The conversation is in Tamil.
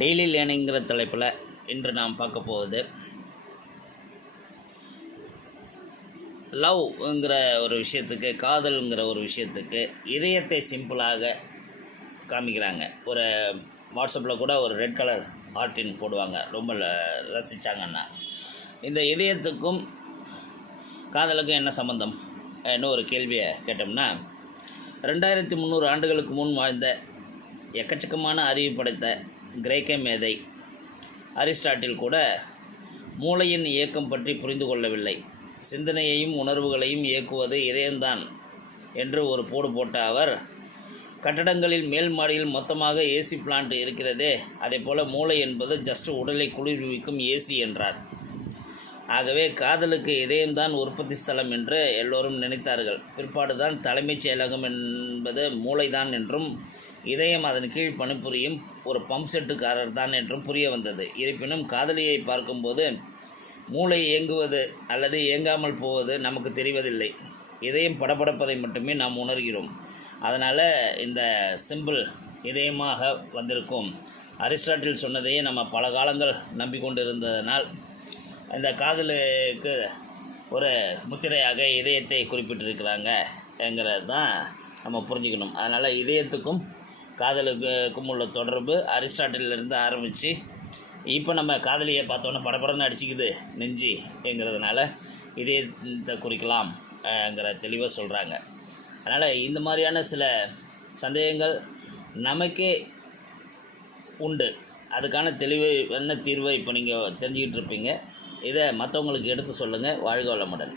டெய்லி லேர்னிங்கிற தலைப்பில் இன்று நாம் பார்க்க போவது லவ்ங்கிற ஒரு விஷயத்துக்கு காதல்ங்கிற ஒரு விஷயத்துக்கு இதயத்தை சிம்பிளாக காமிக்கிறாங்க. ஒரு வாட்ஸ்அப்பில் கூட ஒரு ரெட் கலர் ஆர்டின் போடுவாங்க. ரொம்ப ரசித்தாங்கன்னா ரசிச்சாங்கன்னா. இந்த இதயத்துக்கும் காதலுக்கும் என்ன சம்மந்தம் என்ன ஒரு கேள்வியை கேட்டோம்னா ரெண்டாயிரத்தி முந்நூறு ஆண்டுகளுக்கு முன் வாழ்ந்த எக்கச்சக்கமான அறிவு படைத்த கிரேக்க மேதை அரிஸ்டாட்டில் கூட மூளையின் இயக்கம் பற்றி புரிந்து கொள்ளவில்லை. சிந்தனையையும் உணர்வுகளையும் இயக்குவது இதயம்தான் என்று ஒரு போடு போட்ட அவர் கட்டடங்களில் மேல் மாடியில் மொத்தமாக ஏசி பிளான்ட் இருக்கிறதே அதே போல் மூளை என்பது ஜஸ்ட் உடலை குளிர்விக்கும் ஏசி என்றார். ஆகவே காதலுக்கு இதயம்தான் உற்பத்தி ஸ்தலம் என்று எல்லோரும் நினைத்தார்கள். பிற்பாடுதான் தலைமைச் செயலகம் என்பது மூளைதான் என்றும் இதயம் அதன் கீழ் பணிபுரியும் ஒரு பம்ப் செட்டுக்காரர் தான் என்றும் புரிய வந்தது. இருப்பினும் காதலியை பார்க்கும்போது மூளை இயங்குவது அல்லது இயங்காமல் போவது நமக்கு தெரிவதில்லை. இதயம் படபடப்பதை மட்டுமே நாம் உணர்கிறோம். அதனால் இந்த சிம்பிள் இதயமாக வந்திருக்கும். அரிஸ்டாட்டில் சொன்னதையே நம்ம பல காலங்கள் நம்பிக்கொண்டிருந்ததனால் இந்த காதலுக்கு ஒரு முத்திரையாக இதயத்தை குறிப்பிட்டிருக்கிறாங்க தான் நம்ம புரிஞ்சுக்கணும். அதனால் இதயத்துக்கும் காதலுக்கும் உள்ள தொடர்பு அரிஸ்டாட்டிலிருந்து ஆரம்பித்து இப்போ நம்ம காதலியை பார்த்தோன்னே படபடன்னு அடிச்சுக்குது நெஞ்சுங்கிறதுனால இதயத்தை குறிக்கலாம்ங்கிற தெளிவாக சொல்கிறாங்க அதனால் இந்த மாதிரியான சில சந்தேகங்கள் நமக்கே உண்டு. அதுக்கான தெளிவு என்ன தீர்வை இப்போ நீங்கள் தெரிஞ்சுக்கிட்டு இருப்பீங்க. இதை மற்றவங்களுக்கு எடுத்து சொல்லுங்கள் வாழ்க வளமுடன்.